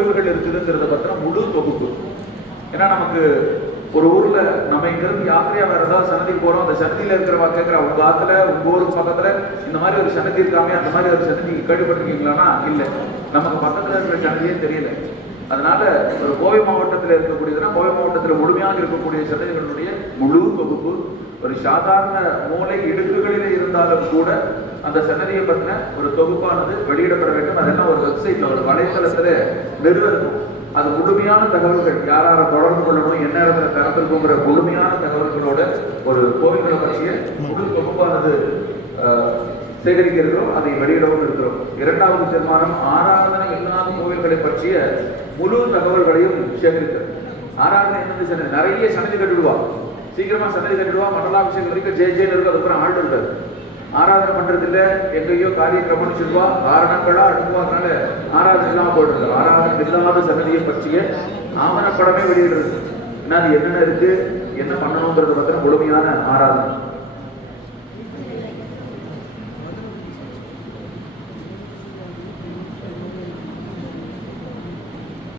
கோயில்கள் இருக்குதுங்கிறத பத்தின முழு தொகுப்பு. ஏன்னா நமக்கு ஒரு ஊர்ல நம்ம இங்கிருந்து யாத்திரையா வேற ஏதாவது சன்னதிக்கு போறோம், அந்த சன்னதியில இருக்கிறவா கேட்கிற உங்க ஆத்துல உங்க ஊருக்கு பக்கத்துல இந்த மாதிரி ஒரு சன்னதி இருக்காமே, அந்த மாதிரி ஒரு சன்னதி கேள்விப்பட்டிருக்கீங்களானா இல்லை, நமக்கு பக்கத்துல இருக்கிற சன்னதியே தெரியல. அதனால ஒரு கோவை மாவட்டத்தில் இருக்கக்கூடியதுன்னா கோவை மாவட்டத்தில் முழுமையாக இருக்கக்கூடிய சன்னதிகளுடைய முழு தொகுப்பு ஒரு சாதாரண மூளை இடுக்குகளிலே இருந்தாலும் கூட அந்த சன்னதியை பற்றின ஒரு தொகுப்பானது வெளியிடப்பட வேண்டும். அதெல்லாம் ஒரு வெப்சைட்ல ஒரு வலைத்தளத்துல நிறுவனம் அது முழுமையான தகவல்கள் யாரார தொடர்பு கொள்ளணும், என்ன இடத்துல திறந்திருக்குங்கிற முழுமையான தகவல்களோட ஒரு கோவில்களை பற்றிய முழு தொகுப்பானது சேகரிக்கிறோம், அதை வெளியிடவும் இருக்கிறோம். இரண்டாவது தீர்மானம் ஆராதனை இல்லாத கோவில்களை பற்றிய முழு தகவல்களையும் சேகரிக்கிறது. ஆராதனை என்னது, நிறைய சன்னதி கட்டிடுவா, சீக்கிரமா சன்னதி கட்டிடுவா, மண்டலாபிஷேகம் வரைக்கும் ஜெயிலும் இருக்கு, அதுக்கப்புறம் ஆள் இருக்காது. ஆராதனை பண்றது இல்ல, எங்கேயோ காரியம் கவனிச்சிருவா, காரணங்களா அடுக்குவாங்கனால ஆராதனை இல்லாம போயிட்டு. ஆராதனை இல்லாத சன்னதியை பற்றிய ஆவணப்படமே வெளியிடுறது. அது என்னென்ன இருக்கு, என்ன பண்ணணுங்கிறத பத்தின முழுமையான ஆராதனை.